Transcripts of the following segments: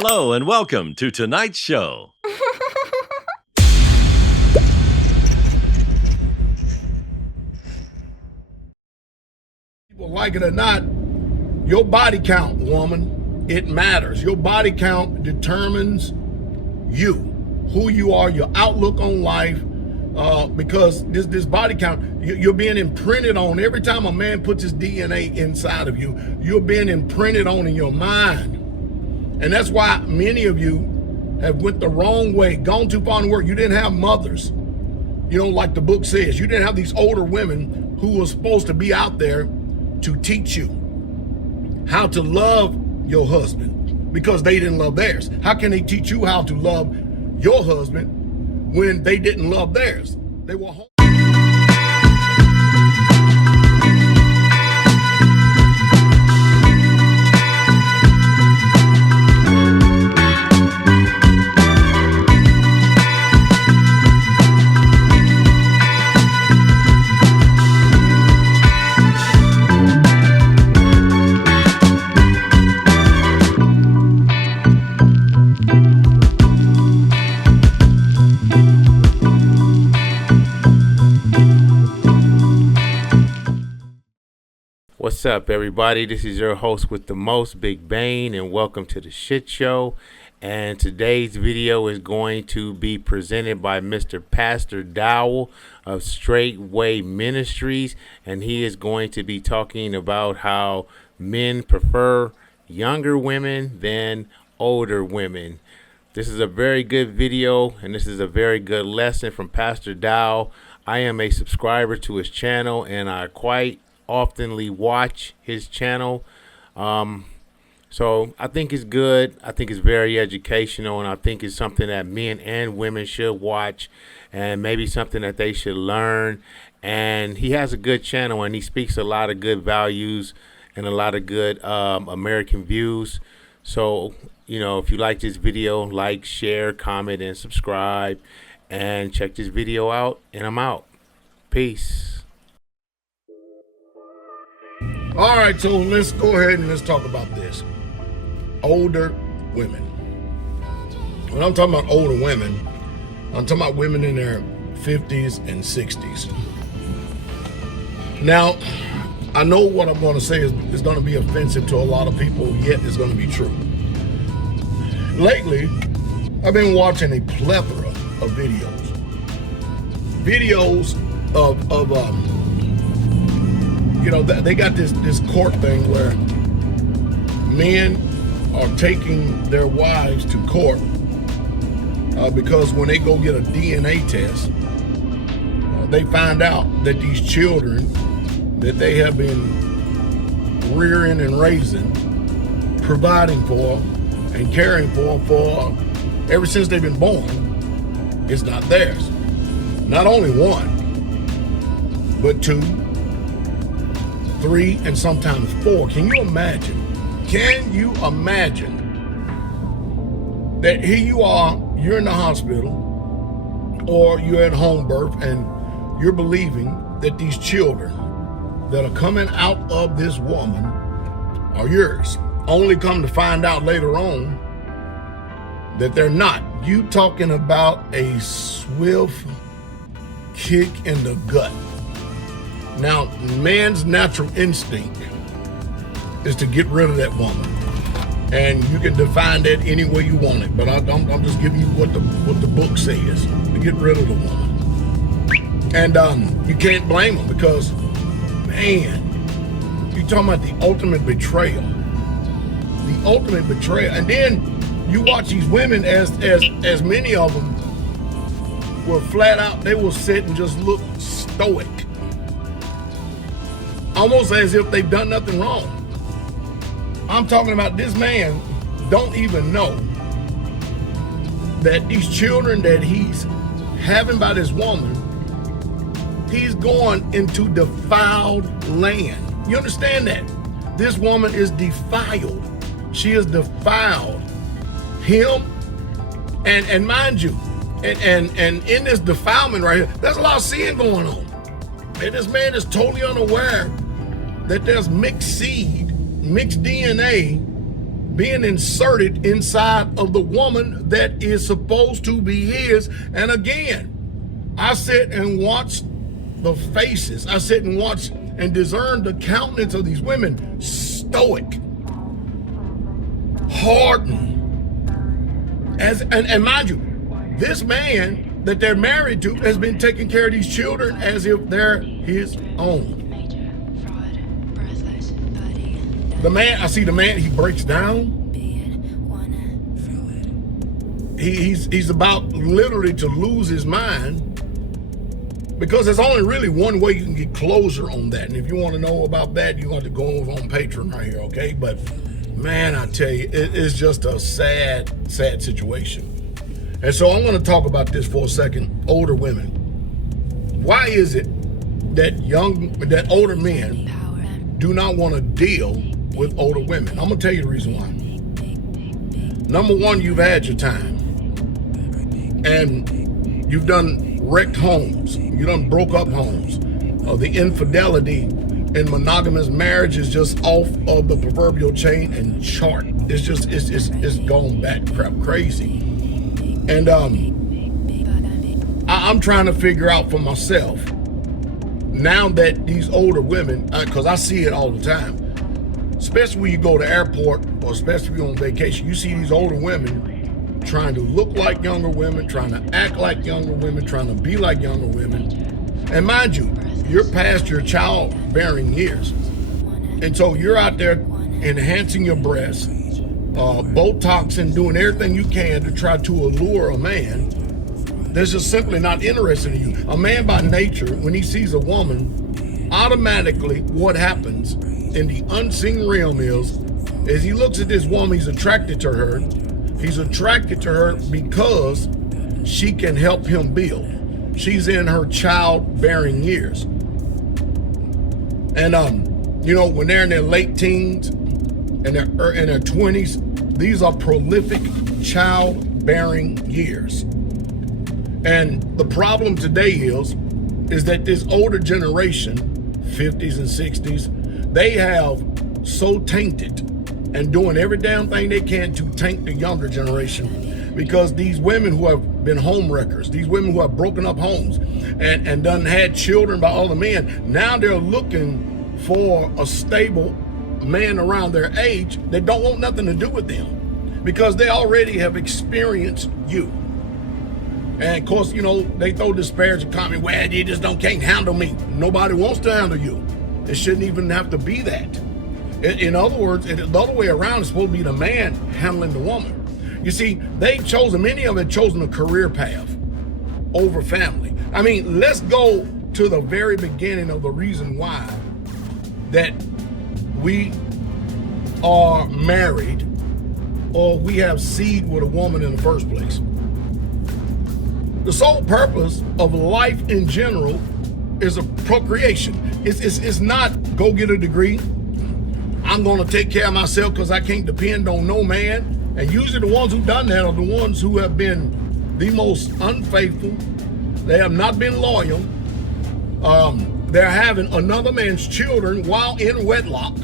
Hello and welcome to tonight's show. People like it or not, your body count, woman, it matters. Your body count determines you, who you are, your outlook on life, because this body count, you're being imprinted on. Every time a man puts his DNA inside of you, you're being imprinted on in your mind. And that's why many of you have went the wrong way, gone too far in the work. You didn't have mothers, like the book says. You didn't have these older women who were supposed to be out there to teach you how to love your husband because they didn't love theirs. How can they teach you how to love your husband when they didn't love theirs? They were home. What's up, everybody? This is your host with the most, Big Bane, and welcome to the Shit Show. And today's video is going to be presented by Mr. Pastor Dowell of Straightway Ministries, and he is going to be talking about how men prefer younger women than older women. This is a very good video, and this is a very good lesson from Pastor Dowell. I am a subscriber to his channel, and I quite oftenly watch his channel, so I think it's good. I think it's very educational, and I think it's something that men and women should watch, and maybe something that they should learn. And he has a good channel, and he speaks a lot of good values and a lot of good American views. So if you like this video, like, share, comment, and subscribe, and check this video out. And I'm out. Peace. All right, so let's go ahead and let's talk about this. Older women. When I'm talking about older women, I'm talking about women in their 50s and 60s. Now, I know what I'm going to say is going to be offensive to a lot of people, yet it's going to be true. Lately, I've been watching a plethora of videos of they got this court thing where men are taking their wives to court because when they go get a DNA test, they find out that these children that they have been rearing and raising, providing for and caring for ever since they've been born, is not theirs. Not only one, but two, 3, and sometimes 4. Can you imagine that here you are, you're in the hospital or you're at home birth, and you're believing that these children that are coming out of this woman are yours, only come to find out later on that they're not. You talking about a swift kick in the gut. Now, man's natural instinct is to get rid of that woman, and you can define that any way you want it. But I'm just giving you what the book says, to get rid of the woman. And you can't blame them because, man, you're talking about the ultimate betrayal. The ultimate betrayal. And then you watch these women, as many of them were flat out, they will sit and just look stoic, almost as if they've done nothing wrong. I'm talking about this man don't even know that these children that he's having by this woman, he's going into defiled land. You understand that? This woman is defiled. She has defiled him, and mind you, and in this defilement right here, there's a lot of sin going on. And this man is totally unaware that there's mixed seed, mixed DNA being inserted inside of the woman that is supposed to be his. And again, I sit and watch the faces. I sit and watch and discern the countenance of these women. Stoic, hardened. And mind you, this man that they're married to has been taking care of these children as if they're his own. The man, I see the man, he breaks down. He's about literally to lose his mind, because there's only really one way you can get closure on that. And if you want to know about that, you're going to go over on Patreon right here, okay? But man, I tell you, it's just a sad, sad situation. And so I'm going to talk about this for a second. Older women. Why is it that older men do not want to deal with older women? I'm going to tell you the reason why. Number one, you've had your time. And you've done wrecked homes. You done broke up homes. The infidelity in monogamous marriage is just off of the proverbial chain and chart. It's gone back crap crazy. And I'm trying to figure out for myself, now that these older women, because I see it all the time, especially when you go to the airport or especially when you're on vacation, you see these older women trying to look like younger women, trying to act like younger women, trying to be like younger women. And mind you, you're past your childbearing years. And so you're out there enhancing your breasts, Botox, and doing everything you can to try to allure a man that's just simply not interested in you. A man by nature, when he sees a woman, automatically what happens in the unseen realm is he looks at this woman, he's attracted to her. He's attracted to her because she can help him build. She's in her childbearing years. And, when they're in their late teens and in their 20s, these are prolific childbearing years. And the problem today is that this older generation, 50s and 60s, they have so tainted and doing every damn thing they can to tank the younger generation, because these women who have been home wreckers, these women who have broken up homes and done had children by other men, now they're looking for a stable man around their age that don't want nothing to do with them, because they already have experienced you. And of course, they throw disparaging comment, well, you just can't handle me. Nobody wants to handle you. It shouldn't even have to be that. In other words, the other way around is supposed to be the man handling the woman. You see, many of them have chosen a career path over family. I mean, let's go to the very beginning of the reason why that we are married or we have seed with a woman in the first place. The sole purpose of life in general is a procreation. It's not go get a degree. I'm going to take care of myself because I can't depend on no man. And usually the ones who've done that are the ones who have been the most unfaithful. They have not been loyal. They're having another man's children while in wedlock.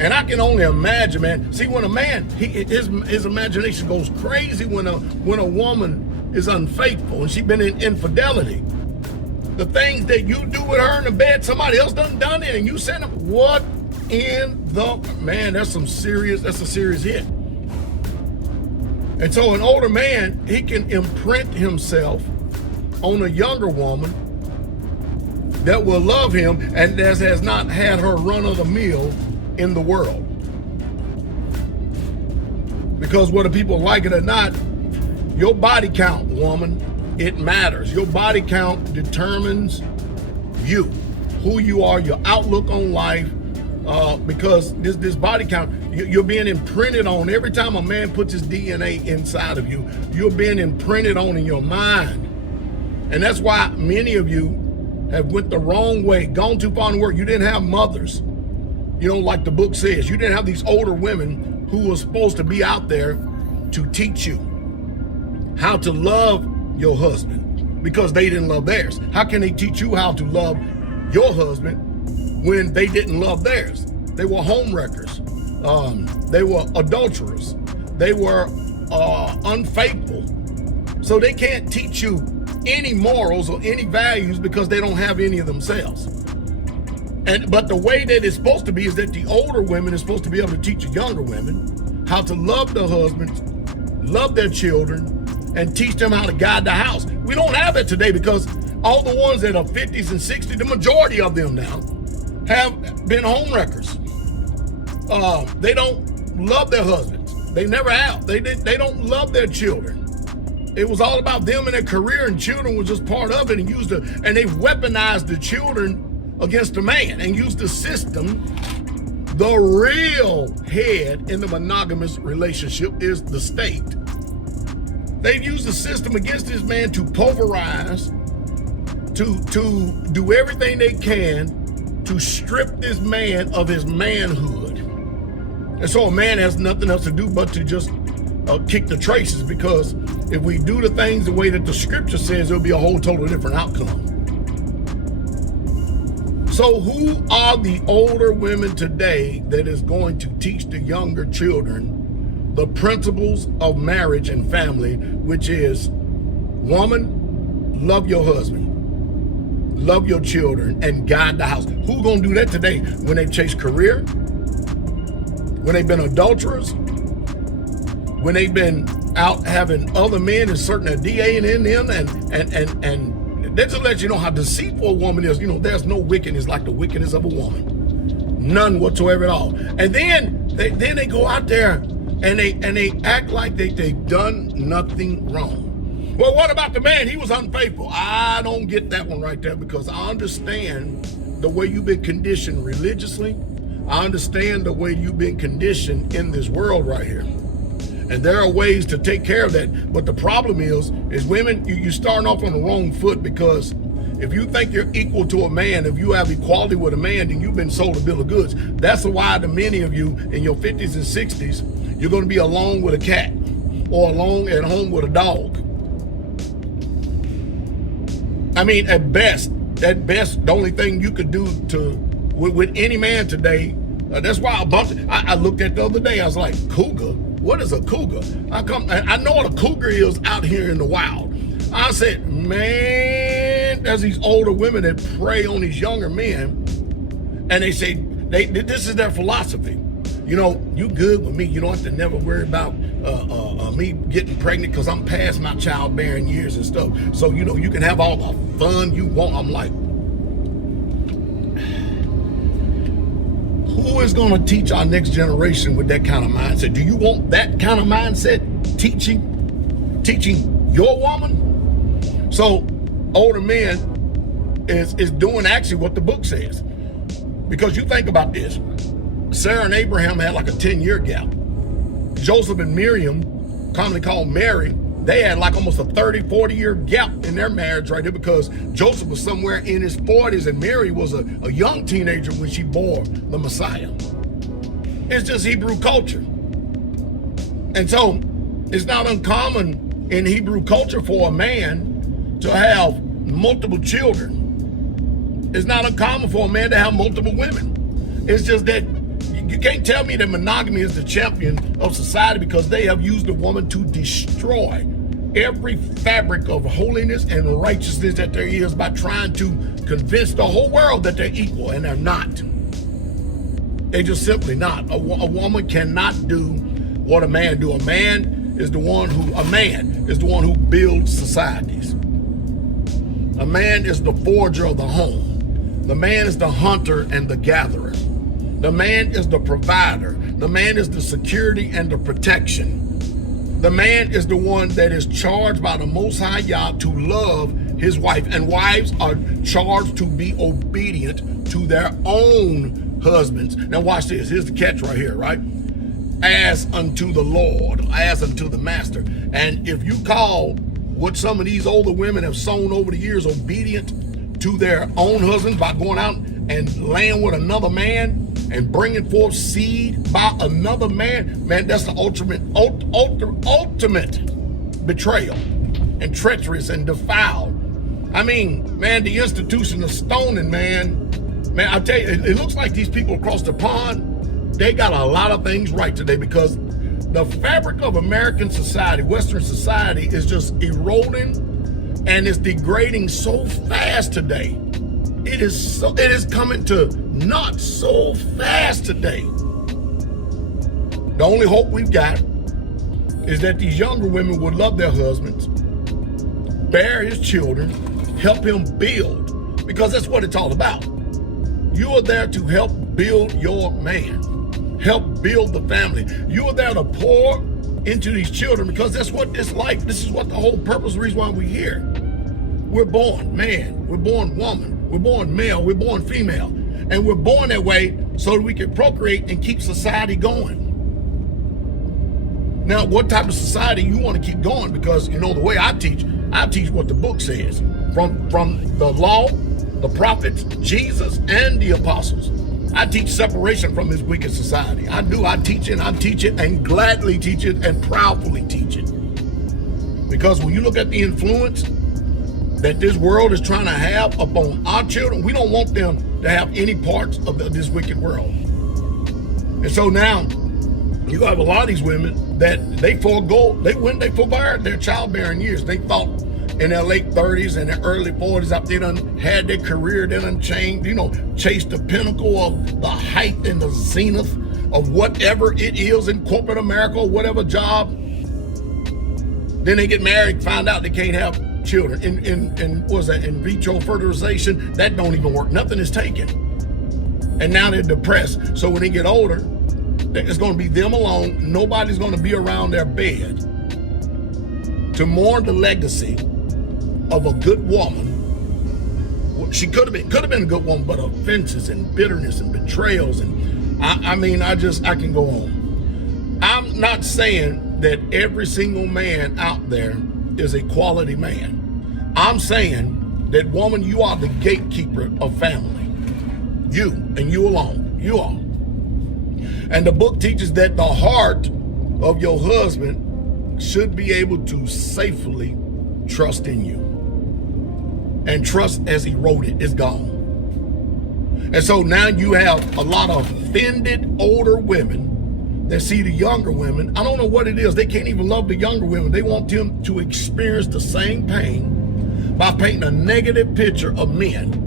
And I can only imagine, man. See, when a man, his imagination goes crazy when a woman is unfaithful and she's been in infidelity. The things that you do with her in the bed, somebody else done it, and you send them. What in the man? That's a serious hit. And so an older man, he can imprint himself on a younger woman that will love him and that has not had her run of the mill in the world. Because whether people like it or not, your body count, woman, it matters. Your body count determines you, who you are, your outlook on life, because this body count, you're being imprinted on. Every time a man puts his DNA inside of you, you're being imprinted on in your mind. And that's why many of you have went the wrong way, gone too far in work. You didn't have mothers, like the book says. You didn't have these older women who were supposed to be out there to teach you how to love your husband, because they didn't love theirs. How can they teach you how to love your husband when they didn't love theirs? They were home wreckers. They were adulterers. They were unfaithful. So they can't teach you any morals or any values because they don't have any of themselves. But the way that it's supposed to be is that the older women are supposed to be able to teach the younger women how to love their husbands, love their children, and teach them how to guide the house. We don't have that today because all the ones that are 50s and 60s, the majority of them now have been homewreckers. They don't love their husbands. They never have. They don't love their children. It was all about them and their career, and children was just part of it, and they weaponized the children against the man and used the system. The real head in the monogamous relationship is the state. They've used the system against this man to pulverize, to do everything they can to strip this man of his manhood. And so a man has nothing else to do but to just kick the traces, because if we do the things the way that the scripture says, it'll be a whole total different outcome. So who are the older women today that is going to teach the younger children the principles of marriage and family, which is, woman, love your husband, love your children, and guide the house? Who gonna do that today when they chase career, when they've been adulterers, when they've been out having other men inserting their DNA in them, and that just lets you know how deceitful a woman is. You know, there's no wickedness like the wickedness of a woman, none whatsoever at all. And then they go out there and they act like they've done nothing wrong. Well, what about the man? He was unfaithful. I don't get that one right there, because I understand the way you've been conditioned religiously. I understand the way you've been conditioned in this world right here. And there are ways to take care of that. But the problem is women, you're starting off on the wrong foot, because if you think you're equal to a man, if you have equality with a man, then you've been sold a bill of goods. That's why the many of you in your 50s and 60s, you're going to be alone with a cat or alone at home with a dog. I mean, at best, the only thing you could do with any man today, that's why I looked at the other day, I was like, cougar? What is a cougar? I know what a cougar is out here in the wild. I said, man, there's these older women that prey on these younger men, and they say this is their philosophy. You know, you good with me. You don't have to never worry about me getting pregnant, because I'm past my childbearing years and stuff. So, you know, you can have all the fun you want. I'm like, who is going to teach our next generation with that kind of mindset? Do you want that kind of mindset teaching your woman? So older men is doing actually what the book says. Because you think about this. Sarah and Abraham had like a 10-year gap. Joseph and Miriam, commonly called Mary, they had like almost a 30, 40-year gap in their marriage right there, because Joseph was somewhere in his 40s and Mary was a young teenager when she bore the Messiah. It's just Hebrew culture. And so it's not uncommon in Hebrew culture for a man to have multiple children. It's not uncommon for a man to have multiple women. It's just that you can't tell me that monogamy is the champion of society, because they have used the woman to destroy every fabric of holiness and righteousness that there is by trying to convince the whole world that they're equal, and they're not. They're just simply not. A woman cannot do what a man do. A man is the one who builds societies. A man is the forger of the home. The man is the hunter and the gatherer. The man is the provider. The man is the security and the protection. The man is the one that is charged by the Most High Yah to love his wife. And wives are charged to be obedient to their own husbands. Now watch this. Here's the catch right here, right? As unto the Lord, as unto the master. And if you call what some of these older women have sown over the years obedient to their own husbands by going out and laying with another man and bringing forth seed by another man, that's the ultimate betrayal and treacherous and defiled. I mean, man, the institution of stoning, man, I tell you, it looks like these people across the pond, they got a lot of things right today, because the fabric of American society, Western society, is just eroding and is degrading so fast today. It is coming to naught so fast today. The only hope we've got is that these younger women would love their husbands, bear his children, help him build, because that's what it's all about. You are there to help build your man, help build the family. You are there to pour into these children, because that's what it's like. This is what the whole purpose, the reason why we're here. We're born man, we're born woman, we're born male, we're born female, and we're born that way so that we can procreate and keep society going. Now, what type of society you want to keep going? Because, you know, the way I teach what the book says. From the law, the prophets, Jesus, and the apostles. I teach separation from this wicked society. I teach it and gladly teach it and proudly teach it. Because when you look at the influence that this world is trying to have upon our children, we don't want them to have any parts of this wicked world. And so now, you have a lot of these women that they forego their childbearing years. They thought in their late 30s and their early 40s, after they done had their career, they done chased the pinnacle of the height and the zenith of whatever it is in corporate America or whatever job. Then they get married, find out they can't have children. In vitro fertilization, that don't even work. Nothing is taken. And now they're depressed. So when they get older, it's going to be them alone. Nobody's going to be around their bed to mourn the legacy of a good woman. She could have been a good woman, but offenses and bitterness and betrayals, and I can go on. I'm not saying that every single man out there is a quality man. I'm saying that, woman, you are the gatekeeper of family. You and you alone. You are. And the book teaches that the heart of your husband should be able to safely trust in you. And trust has eroded, it's gone. And so now you have a lot of offended older women that see the younger women. I don't know what it is. They can't even love the younger women. They want them to experience the same pain by painting a negative picture of men,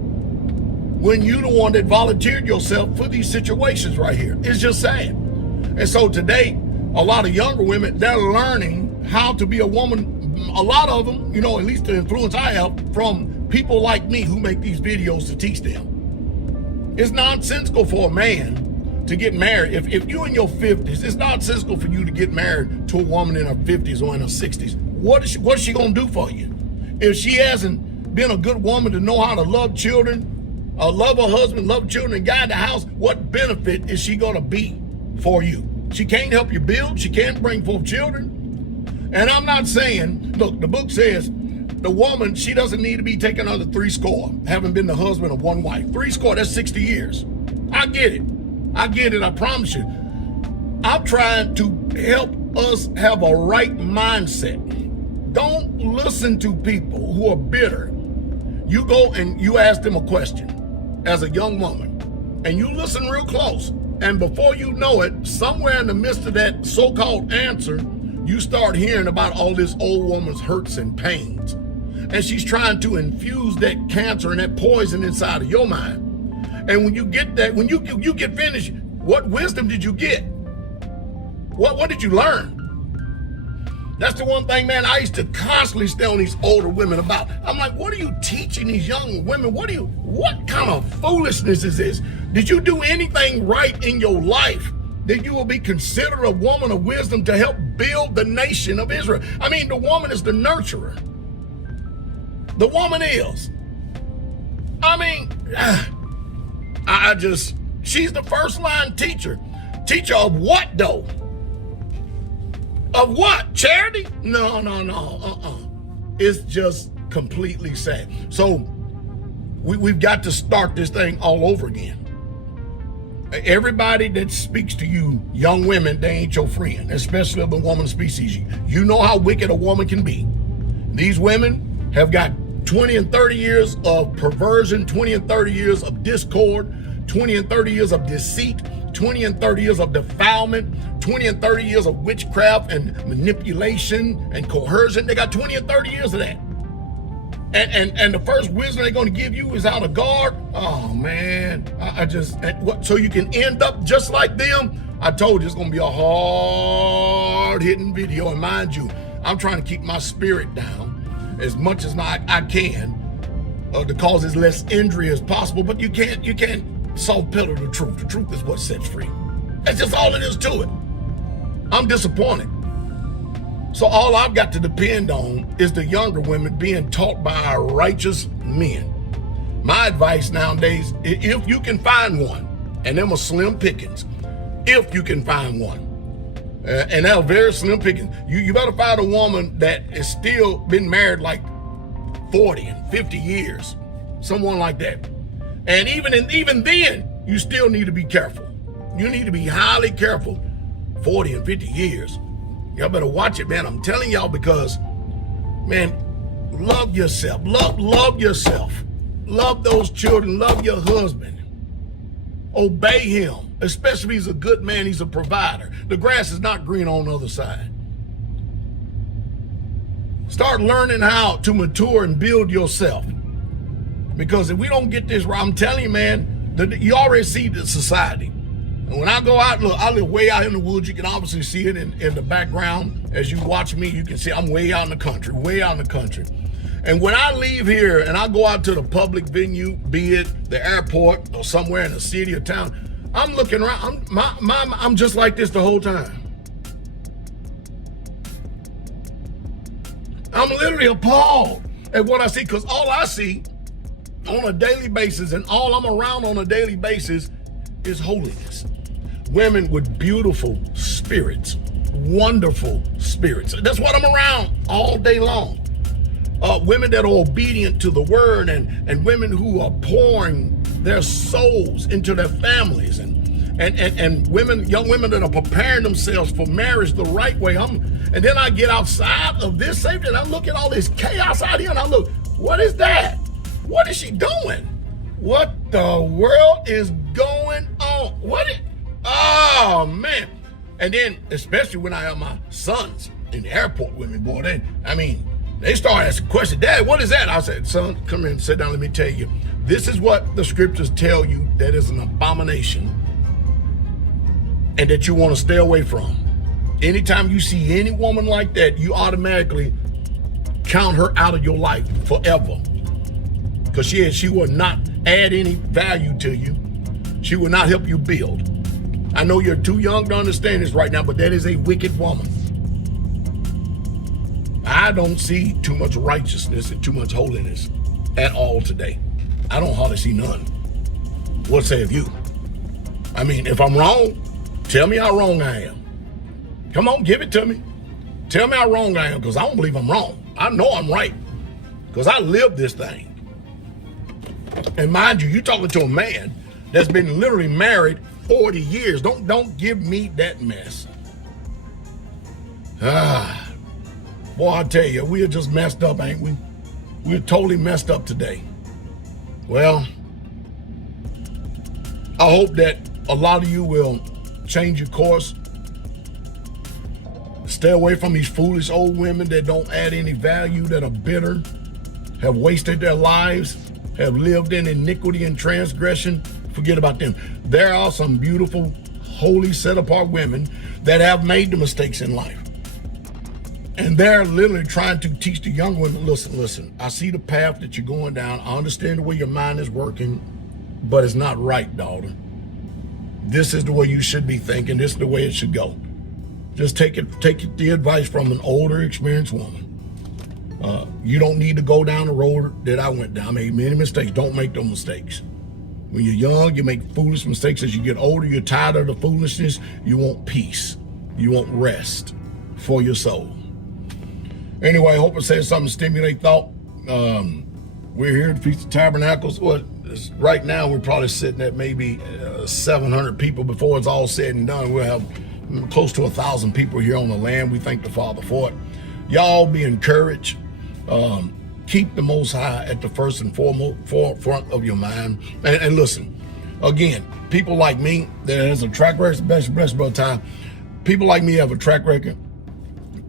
when you the one that volunteered yourself for these situations right here. It's just sad. And so today, a lot of younger women, they're learning how to be a woman. A lot of them, at least the influence I have from people like me who make these videos to teach them. It's nonsensical for a man to get married. If you're in your 50s, it's nonsensical for you to get married to a woman in her 50s or in her 60s. What's she gonna do for you? If she hasn't been a good woman to know how to love children, love her husband, love children, and guide the house, what benefit is she gonna be for you? She can't help you build. She can't bring forth children. And I'm not saying, look, the book says the woman, she doesn't need to be taken under 70, having been the husband of one wife. 70, that's 60 years. I get it, I promise you. I'm trying to help us have a right mindset. Don't listen to people who are bitter. You go and you ask them a question as a young woman, and you listen real close. And before you know it, somewhere in the midst of that so-called answer, you start hearing about all this old woman's hurts and pains. And she's trying to infuse that cancer and that poison inside of your mind. And when you get that, when you get finished, what wisdom did you get? What did you learn? That's the one thing, man, I used to constantly stay on these older women about. I'm like, what are you teaching these young women? What kind of foolishness is this? Did you do anything right in your life that you will be considered a woman of wisdom to help build the nation of Israel? I mean, the woman is the nurturer. The woman is. I mean, she's the first line teacher. Teacher of what, though? Of what? Charity? No. It's just completely sad. So we've got to start this thing all over again. Everybody that speaks to you, young women, they ain't your friend, especially of the woman species. You know how wicked a woman can be. These women have got 20 and 30 years of perversion, 20 and 30 years of discord, 20 and 30 years of deceit, 20 and 30 years of defilement, 20 and 30 years of witchcraft and manipulation and coercion. They got 20 and 30 years of that. And the first wisdom they're going to give you is out of guard. Oh, man. So you can end up just like them. I told you it's going to be a hard-hitting video. And mind you, I'm trying to keep my spirit down as much as I can to cause as less injury as possible. But you can't soft pillar the truth. The truth is what sets free. That's just all it is to it. I'm disappointed. So all I've got to depend on is the younger women being taught by our righteous men. My advice nowadays, if you can find one, and them are slim pickings, if you can find one, and they're very slim pickings, you better find a woman that has still been married like 40 and 50 years, someone like that. And even then, you still need to be careful. You need to be highly careful. 40 and 50 years. Y'all better watch it, man. I'm telling y'all, because, man, love yourself. Love yourself. Love those children. Love your husband. Obey him, especially if he's a good man. He's a provider. The grass is not green on the other side. Start learning how to mature and build yourself. Because if we don't get this right, I'm telling you, man, you already see the society. And when I go out, look, I live way out in the woods. You can obviously see it in the background. As you watch me, you can see I'm way out in the country, And when I leave here and I go out to the public venue, be it the airport or somewhere in a city or town, I'm looking around. I'm just like this the whole time. I'm literally appalled at what I see, because all I see on a daily basis and all I'm around on a daily basis is holiness. Women with beautiful spirits, wonderful spirits. That's what I'm around all day long. Women that are obedient to the word, and women who are pouring their souls into their families, and women, young women that are preparing themselves for marriage the right way. And then I get outside of this safety and I look at all this chaos out here and I look, what is that? What is she doing? What the world is going on? Oh, man. And then, especially when I have my sons in the airport with me, boy, they start asking questions. Dad, what is that? I said, son, come here and sit down. Let me tell you. This is what the scriptures tell you that is an abomination and that you want to stay away from. Anytime you see any woman like that, you automatically count her out of your life forever. Because she will not add any value to you. She will not help you build. I know you're too young to understand this right now, but that is a wicked woman. I don't see too much righteousness and too much holiness at all today. I don't hardly see none. What say of you? If I'm wrong, tell me how wrong I am. Come on, give it to me. Tell me how wrong I am, because I don't believe I'm wrong. I know I'm right, because I live this thing. And mind you, you're talking to a man that's been literally married 40 years. Don't give me that mess. Boy, I tell you, we are just messed up, ain't we? We're totally messed up today. Well, I hope that a lot of you will change your course. Stay away from these foolish old women that don't add any value, that are bitter, have wasted their lives, have lived in iniquity and transgression. Forget about them. There are some beautiful, holy, set-apart women that have made the mistakes in life. And they're literally trying to teach the young women, listen, I see the path that you're going down. I understand the way your mind is working, but it's not right, daughter. This is the way you should be thinking. This is the way it should go. Just take the advice from an older, experienced woman. You don't need to go down the road that I went down. I made many mistakes. Don't make those mistakes. When you're young, you make foolish mistakes. As you get older, you're tired of the foolishness. You want peace. You want rest for your soul. Anyway, I hope it says something to stimulate thought. We're here at Feast of Tabernacles. Right now, we're probably sitting at maybe 700 people. Before it's all said and done, we'll have close to 1,000 people here on the land. We thank the Father for it. Y'all be encouraged. Keep the Most High at the first and foremost forefront of your mind. And listen, Again, people like me that has a track record, bless brother time. People like me have a track record.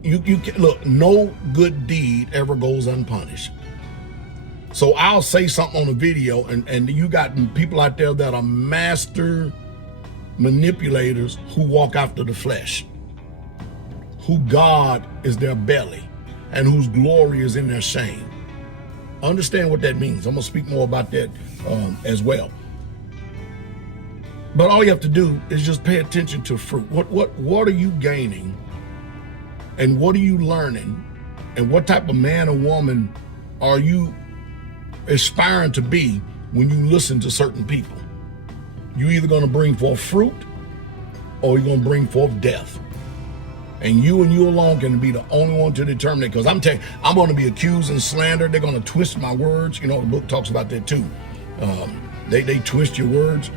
You can, look, no good deed ever goes unpunished. So I'll say something on a video, and you got people out there that are master manipulators who walk after the flesh, who God is their belly, and whose glory is in their shame. Understand what that means. I'm gonna speak more about that as well. But all you have to do is just pay attention to fruit. What are you gaining? And what are you learning? And what type of man or woman are you aspiring to be when you listen to certain people? You're either going to bring forth fruit or you're going to bring forth death. And you alone can be the only one to determine it. Because I'm telling you, I'm going to be accused and slandered. They're going to twist my words. You know, the book talks about that too. They twist your words.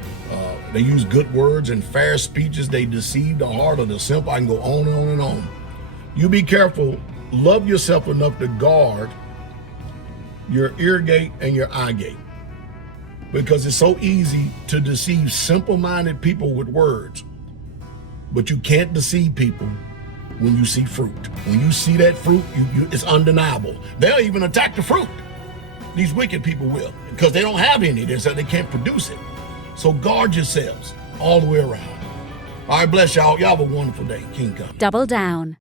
They use good words and fair speeches. They deceive the heart of the simple. I can go on and on and on. You be careful. Love yourself enough to guard your ear gate and your eye gate. Because it's so easy to deceive simple-minded people with words. But you can't deceive people when you see fruit. When you see that fruit, it's undeniable. They'll even attack the fruit. These wicked people will, because they don't have any. They can't produce it. So guard yourselves all the way around. All right, bless y'all. Y'all have a wonderful day. King come. Double down.